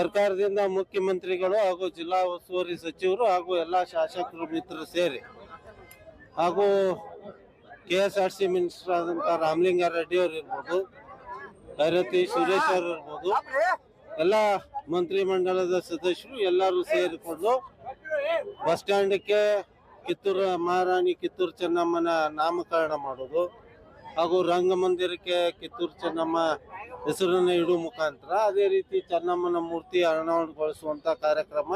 ಸರ್ಕಾರದಿಂದ ಮುಖ್ಯಮಂತ್ರಿಗಳು ಹಾಗೂ ಜಿಲ್ಲಾ ಉಸ್ತುವಾರಿ ಸಚಿವರು ಹಾಗೂ ಎಲ್ಲ ಶಾಸಕರು ಮಿತ್ರರು ಸೇರಿ ಹಾಗೂ KSRC ಮಿನಿಸ್ಟರ್ ಆದಂತ ರಾಮಲಿಂಗಾರೆಡ್ಡಿ ಅವರು ಇರ್ಬೋದು, ಭೈರತಿ ಸುರೇಶ್ ಅವರು ಇರ್ಬೋದು, ಎಲ್ಲ ಮಂತ್ರಿ ಮಂಡಲದ ಸದಸ್ಯರು ಎಲ್ಲರೂ ಸೇರಿಕೊಂಡು ಬಸ್ ಸ್ಟ್ಯಾಂಡ್ಗೆ ಕಿತ್ತೂರು ಮಹಾರಾಣಿ ಕಿತ್ತೂರು ಚೆನ್ನಮ್ಮನ ನಾಮಕರಣ ಮಾಡೋದು ಹಾಗೂ ರಂಗಮಂದಿರಕ್ಕೆ ಕಿತ್ತೂರು ಚೆನ್ನಮ್ಮ ಹೆಸರನ್ನು ಇಡುವ ಮುಖಾಂತರ ಅದೇ ರೀತಿ ಚೆನ್ನಮ್ಮನ ಮೂರ್ತಿ ಅನಾವರಣಗೊಳಿಸುವಂತ ಕಾರ್ಯಕ್ರಮ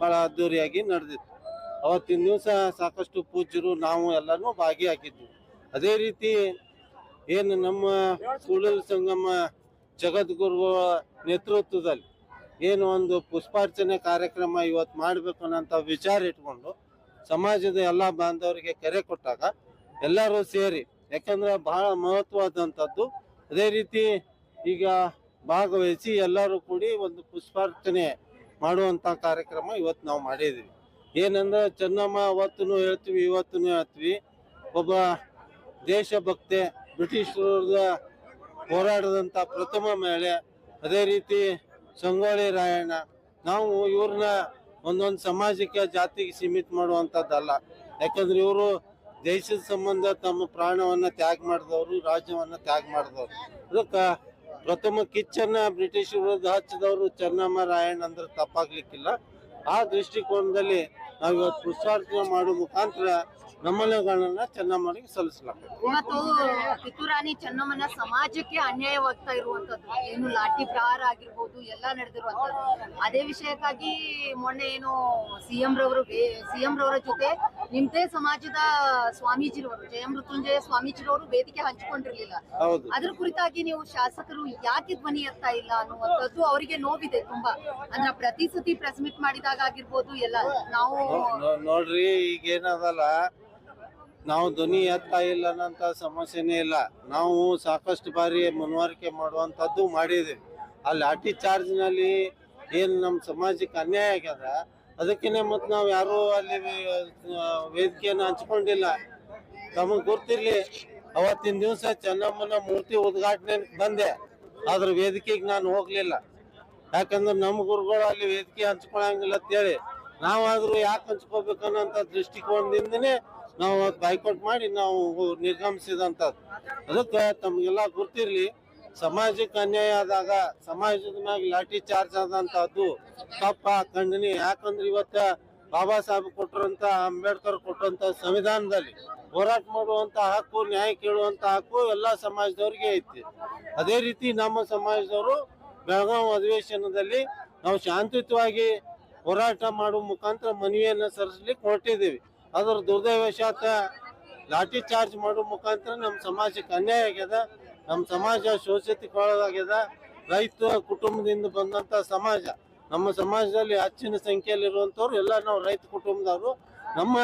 ಬಹಳ ಅದ್ದೂರಿಯಾಗಿ ನಡೆದಿತ್ತು. ಅವತ್ತಿನ ದಿವಸ ಸಾಕಷ್ಟು ಪೂಜ್ಯರು ನಾವು ಎಲ್ಲರೂ ಭಾಗಿಯಾಗಿದ್ವಿ. ಅದೇ ರೀತಿ ಏನು ನಮ್ಮ ಕೂಡಲ ಸಂಗಮ ಜಗದ್ಗುರುಗಳ ನೇತೃತ್ವದಲ್ಲಿ ಏನು ಒಂದು ಪುಷ್ಪಾರ್ಚನೆ ಕಾರ್ಯಕ್ರಮ ಇವತ್ತು ಮಾಡಬೇಕು ಅನ್ನೋಂಥ ವಿಚಾರ ಇಟ್ಕೊಂಡು ಸಮಾಜದ ಎಲ್ಲ ಬಾಂಧವರಿಗೆ ಕರೆ ಕೊಟ್ಟಾಗ ಎಲ್ಲರೂ ಸೇರಿ, ಯಾಕಂದ್ರೆ ಬಹಳ ಮಹತ್ವವಾದಂಥದ್ದು, ಅದೇ ರೀತಿ ಈಗ ಭಾಗವಹಿಸಿ ಎಲ್ಲರೂ ಕೂಡಿ ಒಂದು ಪುಷ್ಪಾರ್ಚನೆ ಮಾಡುವಂಥ ಕಾರ್ಯಕ್ರಮ ಇವತ್ತು ನಾವು ಮಾಡಿದ್ದೀವಿ. ಏನಂದ್ರೆ ಚೆನ್ನಮ್ಮ ಅವತ್ತೂ ಹೇಳ್ತೀವಿ ಇವತ್ತೂ ಹೇಳ್ತೀವಿ, ಒಬ್ಬ ದೇಶಭಕ್ತೆ, ಬ್ರಿಟಿಷರ ಹೋರಾಡದಂಥ ಪ್ರಥಮ ಮಹಿಳೆ. ಅದೇ ರೀತಿ ಸಂಗೊಳ್ಳಿ ರಾಯಣ್ಣ. ನಾವು ಇವ್ರನ್ನ ಒಂದೊಂದು ಸಮಾಜಕ್ಕೆ ಜಾತಿಗೆ ಸೀಮಿತ ಮಾಡುವಂಥದ್ದಲ್ಲ, ಯಾಕಂದ್ರೆ ಇವರು ದೇಶದ ಸಂಬಂಧ ತಮ್ಮ ಪ್ರಾಣವನ್ನ ತ್ಯಾಗ ಮಾಡಿದವರು, ರಾಜ್ಯವನ್ನ ತ್ಯಾಗ ಮಾಡಿದವರು. ಅದಕ್ಕೆ ಪ್ರಥಮ ಕಿಚ್ಚನ್ನ ಬ್ರಿಟಿಷ್ ವಿರುದ್ಧ ಹಚ್ಚಿದವರು ಚೆನ್ನಮ್ಮ ರಾಯಣ್ಣ ಅಂದ್ರೆ ತಪ್ಪಾಗ್ಲಿಕ್ಕಿಲ್ಲ. ಆ ದೃಷ್ಟಿಕೋನದಲ್ಲಿ ನಾವು ಇವತ್ತು ಪುಷ್ಪಾರ್ಚನೆ ಮಾಡುವ ಮುಖಾಂತರ ನಮನಗಳನ್ನ ಚೆನ್ನಮ್ಮನಿಗೆ ಸಲ್ಲಿಸಲಾಗ್ತದೆ. ಇವತ್ತು ಕಿತ್ತೂರಾಣಿ ಚೆನ್ನಮ್ಮನ ಸಮಾಜಕ್ಕೆ ಅನ್ಯಾಯವಾಗ್ತಾ ಇರುವಂತದ್ದು, ಏನು ಲಾಠಿ ಪ್ರಹಾರ ಆಗಿರ್ಬೋದು, ಎಲ್ಲ ನಡೆದಿರುವಂತದ್ದು. ಅದೇ ವಿಷಯಕ್ಕಾಗಿ ಮೊನ್ನೆ ಏನು ಸಿಎಂ ರವರ ಜೊತೆ ನಿಮ್ದೇ ಸಮಾಜದ ಸ್ವಾಮೀಜಿರವರು, ಜಯಮೃತ್ಯುಂಜಯ ಸ್ವಾಮೀಜಿರವರು ವೇದಿಕೆ ಹಂಚಿಕೊಂಡಿರ್ಲಿಲ್ಲ. ಅದ್ರ ಕುರಿತಾಗಿ ನೀವು ಶಾಸಕರು ಯಾಕೆ ಧ್ವನಿ ಎತ್ತಾ ಇಲ್ಲ ಅನ್ನುವಂಥದ್ದು ಅವರಿಗೆ ನೋವಿದೆ ತುಂಬಾ. ಅಂದ್ರೆ ಪ್ರತಿ ಸತಿ ಪ್ರೆಸ್ ಮೀಟ್ ಮಾಡಿದಾಗ ಆಗಿರ್ಬೋದು ಎಲ್ಲ ನಾವು ನೋಡ್ರಿ, ಈಗ ಏನದಲ್ಲ, ನಾವು ಧ್ವನಿ ಎತ್ತಾ ಇಲ್ಲ ಅನ್ನೋಂಥ ಸಮಸ್ಯೆನೇ ಇಲ್ಲ. ನಾವು ಸಾಕಷ್ಟು ಬಾರಿ ಮನವರಿಕೆ ಮಾಡುವಂಥದ್ದು ಮಾಡಿದ್ದೀವಿ. ಆ ಲಾಠಿ ಚಾರ್ಜ್ನಲ್ಲಿ ಏನು ನಮ್ಮ ಸಮಾಜಕ್ಕೆ ಅನ್ಯಾಯ ಆಗ್ಯದ, ಅದಕ್ಕೇನೆ ಮತ್ತು ನಾವು ಯಾರೂ ಅಲ್ಲಿ ವೇದಿಕೆಯನ್ನು ಹಂಚ್ಕೊಂಡಿಲ್ಲ. ತಮಗೆ ಗೊತ್ತಿರಲಿ, ಅವತ್ತಿನ ದಿವಸ ಚೆನ್ನಮ್ಮನ ಮೂರ್ತಿ ಉದ್ಘಾಟನೆ ಬಂದೆ, ಆದ್ರ ವೇದಿಕೆಗೆ ನಾನು ಹೋಗ್ಲಿಲ್ಲ. ಯಾಕಂದ್ರೆ ನಮ್ಮ ಗುರುಗಳು ಅಲ್ಲಿ ವೇದಿಕೆ ಹಂಚ್ಕೊಳಂಗಿಲ್ಲ ಅಂತೇಳಿ ನಾವಾದ್ರೂ ಯಾಕೆ ಹಂಚ್ಕೋಬೇಕನ್ನೋಂಥ ದೃಷ್ಟಿಕೋನದಿಂದನೇ ನಾವು ಬೈಕೌಟ್ ಮಾಡಿ ನಾವು ನಿರ್ಗಮಿಸಿದಂಥದ್ದು. ಅದಕ್ಕೆ ತಮಗೆಲ್ಲ ಗೊತ್ತಿರಲಿ, ಸಮಾಜಕ್ಕೆ ಅನ್ಯಾಯ ಆದಾಗ ಸಮಾಜದ ಮ್ಯಾಗ ಲಾಠಿ ಚಾರ್ಜ್ ಆದಂತಹದ್ದು ತಪ್ಪ ಖಂಡನೆ. ಯಾಕಂದ್ರೆ ಇವತ್ತ ಬಾಬಾ ಸಾಹೇಬ್ ಕೊಟ್ಟರಂತ, ಅಂಬೇಡ್ಕರ್ ಕೊಟ್ಟಂತ ಸಂವಿಧಾನದಲ್ಲಿ ಹೋರಾಟ ಮಾಡುವಂತ ಹಕ್ಕು, ನ್ಯಾಯ ಕೇಳುವಂತ ಹಕ್ಕು ಎಲ್ಲ ಸಮಾಜದವ್ರಿಗೆ ಐತಿ. ಅದೇ ರೀತಿ ನಮ್ಮ ಸಮಾಜದವರು ಬೆಳಗಾವಿ ಅಧಿವೇಶನದಲ್ಲಿ ನಾವು ಶಾಂತಿಯುತವಾಗಿ ಹೋರಾಟ ಮಾಡುವ ಮುಖಾಂತರ ಮನವಿಯನ್ನು ಸಲ್ಲಿಸಲಿಕ್ಕೆ ಹೊರಟಿದ್ದೀವಿ. ಅದರ ದುರ್ದೈವಶಾತ ಲಾಠಿ ಚಾರ್ಜ್ ಮಾಡುವ ಮುಖಾಂತರ ನಮ್ಮ ಸಮಾಜಕ್ಕೆ ಅನ್ಯಾಯ ಆಗ್ಯದ. ನಮ್ಮ ಸಮಾಜ ಶೋಷಿತಗೊಳ್ಳಲಾಗ್ಯದ. ರೈತ ಕುಟುಂಬದಿಂದ ಬಂದಂತ ಸಮಾಜ, ನಮ್ಮ ಸಮಾಜದಲ್ಲಿ ಹೆಚ್ಚಿನ ಸಂಖ್ಯೆಯಲ್ಲಿ ಇರುವಂತವ್ರು ಎಲ್ಲ ನಾವು ರೈತ ಕುಟುಂಬದವರು. ನಮ್ಮ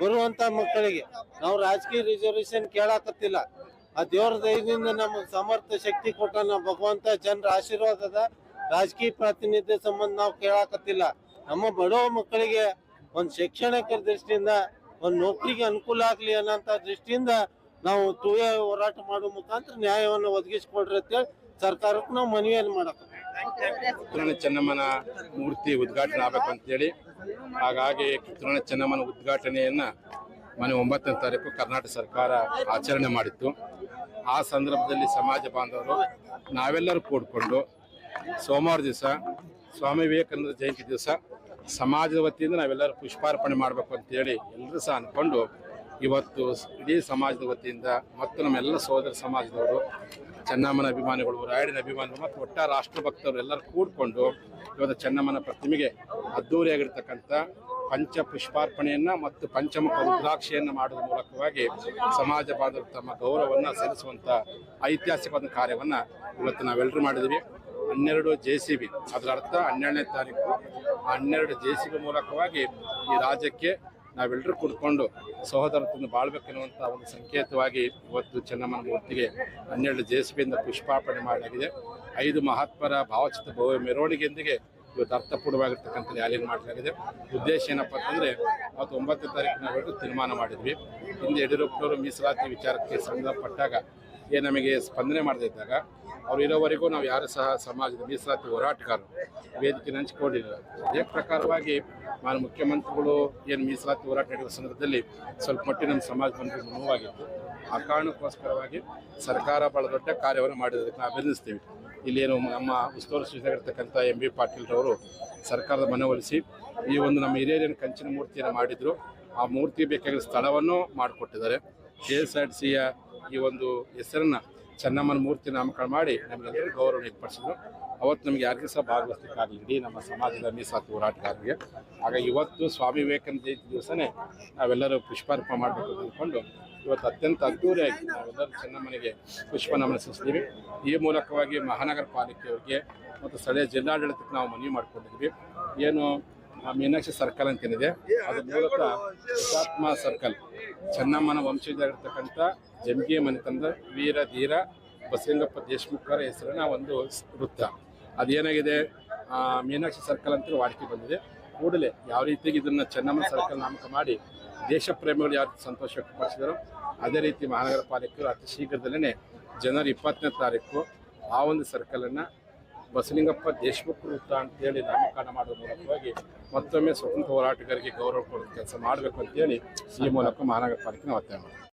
ಬರುವಂತ ಮಕ್ಕಳಿಗೆ ನಾವು ರಾಜಕೀಯ ರಿಸರ್ವೇಶನ್ ಕೇಳಾಕತ್ತಿಲ್ಲ. ಆ ದೇವರ ದಯದಿಂದ ನಮಗೆ ಸಮರ್ಥ ಶಕ್ತಿ ಕೊಟ್ಟ ಭಗವಂತ, ಜನರ ಆಶೀರ್ವಾದದ ರಾಜಕೀಯ ಪ್ರಾತಿನಿಧ್ಯ ಸಂಬಂಧ ನಾವು ಕೇಳಾಕತ್ತಿಲ್ಲ. ನಮ್ಮ ಬಡವ ಮಕ್ಕಳಿಗೆ ಒಂದು ಶೈಕ್ಷಣಿಕ ದೃಷ್ಟಿಯಿಂದ ಒಂದು ನೌಕರಿಗೆ ಅನುಕೂಲ ಆಗ್ಲಿ ಅನ್ನೋಂಥ ದೃಷ್ಟಿಯಿಂದ ನಾವು ತುವೆ ಹೋರಾಟ ಮಾಡುವ ಮುಖಾಂತರ ನ್ಯಾಯವನ್ನು ಒದಗಿಸಿಕೊಡ್ರಿ ಅಂತೇಳಿ ಸರ್ಕಾರಕ್ಕೆ ನಾವು ಮನವಿಯನ್ನು ಮಾಡಕ್ಕೆ. ಚೆನ್ನಮ್ಮನ ಮೂರ್ತಿ ಉದ್ಘಾಟನೆ ಆಗ್ಬೇಕು ಅಂತೇಳಿ, ಹಾಗಾಗಿ ಕಿತ್ತೂರಾಣಿ ಚೆನ್ನಮ್ಮನ ಉದ್ಘಾಟನೆಯನ್ನ ಮೊನ್ನೆ 9ನೇ ತಾರೀಕು ಕರ್ನಾಟಕ ಸರ್ಕಾರ ಆಚರಣೆ ಮಾಡಿತ್ತು. ಆ ಸಂದರ್ಭದಲ್ಲಿ ಸಮಾಜ ಬಾಂಧವರು ನಾವೆಲ್ಲರೂ ಕೂಡಿಕೊಂಡು ಸೋಮವಾರ ದಿವಸ ಸ್ವಾಮಿ ವಿವೇಕಾನಂದ ಜಯಂತಿ ದಿವಸ ಸಮಾಜದ ವತಿಯಿಂದ ನಾವೆಲ್ಲರೂ ಪುಷ್ಪಾರ್ಪಣೆ ಮಾಡಬೇಕು ಅಂತೇಳಿ ಎಲ್ಲರೂ ಸಹ ಅಂದ್ಕೊಂಡು ಇವತ್ತು ಇಡೀ ಸಮಾಜದ ವತಿಯಿಂದ ಮತ್ತು ನಮ್ಮೆಲ್ಲ ಸೋದರ ಸಮಾಜದವರು, ಚೆನ್ನಮ್ಮನ ಅಭಿಮಾನಿಗಳು, ರಾಯಣ್ಣ ಅಭಿಮಾನಿಗಳು ಮತ್ತು ಒಟ್ಟಾರೆ ರಾಷ್ಟ್ರಭಕ್ತರು ಎಲ್ಲರೂ ಕೂಡಿಕೊಂಡು ಇವತ್ತು ಚೆನ್ನಮ್ಮನ ಪ್ರತಿಮೆಗೆ ಅದ್ದೂರಿಯಾಗಿರ್ತಕ್ಕಂಥ ಪಂಚ ಪುಷ್ಪಾರ್ಪಣೆಯನ್ನು ಮತ್ತು ಪಂಚಮುಖ ರುದ್ರಾಕ್ಷಿಯನ್ನು ಮಾಡುವ ಮೂಲಕವಾಗಿ ಸಮಾಜ ಬಾಂಧವರು ತಮ್ಮ ಗೌರವವನ್ನು ಸಲ್ಲಿಸುವಂಥ ಐತಿಹಾಸಿಕವಾದ ಕಾರ್ಯವನ್ನು ಇವತ್ತು ನಾವೆಲ್ಲರೂ ಮಾಡಿದ್ದೀವಿ. 12 JCB, ಅದರ ಅರ್ಥ 12ನೇ ತಾರೀಕು 12 JCB ಮೂಲಕವಾಗಿ ಈ ರಾಜ್ಯಕ್ಕೆ ನಾವೆಲ್ಲರೂ ಕೂತ್ಕೊಂಡು ಸಹೋದರತ್ವವನ್ನು ಬಾಳ್ಬೇಕೆನ್ನುವಂಥ ಒಂದು ಸಂಕೇತವಾಗಿ ಇವತ್ತು ಚೆನ್ನಮ್ಮನ ಮೂರ್ತಿಗೆ 12 JCBಯಿಂದ ಪುಷ್ಪಾರ್ಪಣೆ ಮಾಡಲಾಗಿದೆ. 5 ಮಹಾತ್ಮರ ಭಾವಚಿತ್ರ ಭವ್ಯ ಮೆರವಣಿಗೆಯೊಂದಿಗೆ ಇವತ್ತು ಅರ್ಥಪೂರ್ಣವಾಗಿರ್ತಕ್ಕಂಥ ರ್ಯಾಲಿಯನ್ನು ಮಾಡಲಾಗಿದೆ. ಉದ್ದೇಶ ಏನಪ್ಪ ಅಂತಂದರೆ ಅವತ್ತು 9ನೇ ತಾರೀಕು ನಾವೆಲ್ಲರೂ ತೀರ್ಮಾನ ಮಾಡಿದ್ವಿ. ಹಿಂದೆ ಯಡಿಯೂರಪ್ಪನವರು ಮೀಸಲಾತಿ ವಿಚಾರಕ್ಕೆ ಸಂಬಂಧಪಟ್ಟಾಗ ನಮಗೆ ಸ್ಪಂದನೆ ಮಾಡದಿದ್ದಾಗ ಅವ್ರು ಇರೋವರೆಗೂ ನಾವು ಯಾರು ಸಹ ಸಮಾಜದ ಮೀಸಲಾತಿ ಹೋರಾಟಗಾರರು ವೇದಿಕೆ ಹಂಚಿಕೊಂಡಿಲ್ಲ. ಅದೇ ಪ್ರಕಾರವಾಗಿ ನಾನು ಮುಖ್ಯಮಂತ್ರಿಗಳು ಏನು ಮೀಸಲಾತಿ ಹೋರಾಟ ನಡೆಯುವ ಸಂದರ್ಭದಲ್ಲಿ ಸ್ವಲ್ಪ ಮಟ್ಟಿಗೆ ನಮ್ಮ ಸಮಾಜ ಬಂದು ನೋವಾಗಿತ್ತು. ಆ ಕಾರಣಕ್ಕೋಸ್ಕರವಾಗಿ ಸರ್ಕಾರ ಬಹಳ ದೊಡ್ಡ ಕಾರ್ಯವನ್ನು ಮಾಡಿರೋದಕ್ಕೆ ನಾವು ಅಭಿನಂದಿಸ್ತೀವಿ. ಇಲ್ಲೇನು ನಮ್ಮ ಉಸ್ತುವಾರಿ ಸಚಿವರಾಗಿರ್ತಕ್ಕಂಥ ಎಂ ಬಿ ಪಾಟೀಲ್ರವರು ಸರ್ಕಾರದ ಮನವೊಲಿಸಿ ಈ ಒಂದು ನಮ್ಮ ಹಿರಿಯರೇನು ಕಂಚಿನ ಮೂರ್ತಿಯನ್ನು ಮಾಡಿದ್ರು, ಆ ಮೂರ್ತಿ ಬೇಕಾಗಿರೋ ಸ್ಥಳವನ್ನು ಮಾಡಿಕೊಟ್ಟಿದ್ದಾರೆ. KSRTCಯ ಈ ಒಂದು ಹೆಸರನ್ನು ಚೆನ್ನಮ್ಮನ ಮೂರ್ತಿ ನಾಮಕರಣ ಮಾಡಿ ನಮಗೆಲ್ಲರೂ ಗೌರವ ಏರ್ಪಡಿಸಿದ್ರು. ಅವತ್ತು ನಮಗೆ ಯಾರಿಗೂ ಸಹ ಭಾಗವಹಿಸಲಿಕ್ಕಾಗಲಿ ಇಡೀ ನಮ್ಮ ಸಮಾಜದ ಮೀಸಲಾತಿ ಹೋರಾಟಗಾರರಿಗೆ. ಆಗ ಇವತ್ತು ಸ್ವಾಮಿ ವಿವೇಕಾನಂದ ಜಯಂತಿ ದಿವಸನೇ ನಾವೆಲ್ಲರೂ ಪುಷ್ಪಾರ್ಪಣೆ ಮಾಡಬೇಕು ಅಂತ ಅಂದ್ಕೊಂಡು ಇವತ್ತು ಅತ್ಯಂತ ಅದ್ದೂರಿಯಾಗಿ ನಾವೆಲ್ಲರೂ ಚೆನ್ನಮ್ಮನಿಗೆ ಪುಷ್ಪ ನಮನ ಸಲ್ಲಿಸ್ತೀವಿ. ಈ ಮೂಲಕವಾಗಿ ಮಹಾನಗರ ಪಾಲಿಕೆಯವರಿಗೆ ಮತ್ತು ಸ್ಥಳೀಯ ಜಿಲ್ಲಾಡಳಿತಕ್ಕೆ ನಾವು ಮನವಿ ಮಾಡಿಕೊಂಡಿದ್ವಿ. ಏನು ಮೀನಾಕ್ಷಿ ಸರ್ಕಲ್ ಅಂತೇನಿದೆ ಅದ್ರ ಮೂಲಕ ಹುತಾತ್ಮ ಸರ್ಕಲ್ ಚೆನ್ನಮ್ಮನ ವಂಶಜರಾಗಿರ್ತಕ್ಕಂಥ ಜಂಬಿಗೆ ಮನೆತನದ ವೀರ ಧೀರ ಬಸಲಿಂಗಪ್ಪ ದೇಶಮುಖರ ಹೆಸರಿನ ಒಂದು ವೃತ್ತ ಅದೇನಾಗಿದೆ ಮೀನಾಕ್ಷಿ ಸರ್ಕಲ್ ಅಂತ ವಾಡಿಕೆ ಬಂದಿದೆ. ಕೂಡಲೇ ಯಾವ ರೀತಿಯಾಗಿ ಇದನ್ನು ಚೆನ್ನಮ್ಮನ ಸರ್ಕಲ್ ನಾಮಕ ಮಾಡಿ ದೇಶ ಪ್ರೇಮಿಗಳು ಯಾವ ಸಂತೋಷ ವ್ಯಕ್ತಪಡಿಸಿದರು ಅದೇ ರೀತಿ ಮಹಾನಗರ ಪಾಲಿಕೆಯವರು ಅತಿ ಶೀಘ್ರದಲ್ಲೇ ಜನವರಿ 20ನೇ ತಾರೀಕು ಆ ಒಂದು ಸರ್ಕಲನ್ನು ಬಸಲಿಂಗಪ್ಪ ದೇಶಮುಖ ವೃತ್ತ ಅಂತೇಳಿ ನಾಮಕರಣ ಮಾಡುವ ಮೂಲಕವಾಗಿ ಮತ್ತೊಮ್ಮೆ ಸ್ವತಂತ್ರ ಹೋರಾಟಗಾರರಿಗೆ ಗೌರವ ಕೊಡೋ ಕೆಲಸ ಮಾಡಬೇಕು ಅಂತೇಳಿ ಈ ಮೂಲಕ ಮಹಾನಗರ ಪಾಲಿಕೆ ಒತ್ತಾಯ ಮಾಡ್ತೀವಿ.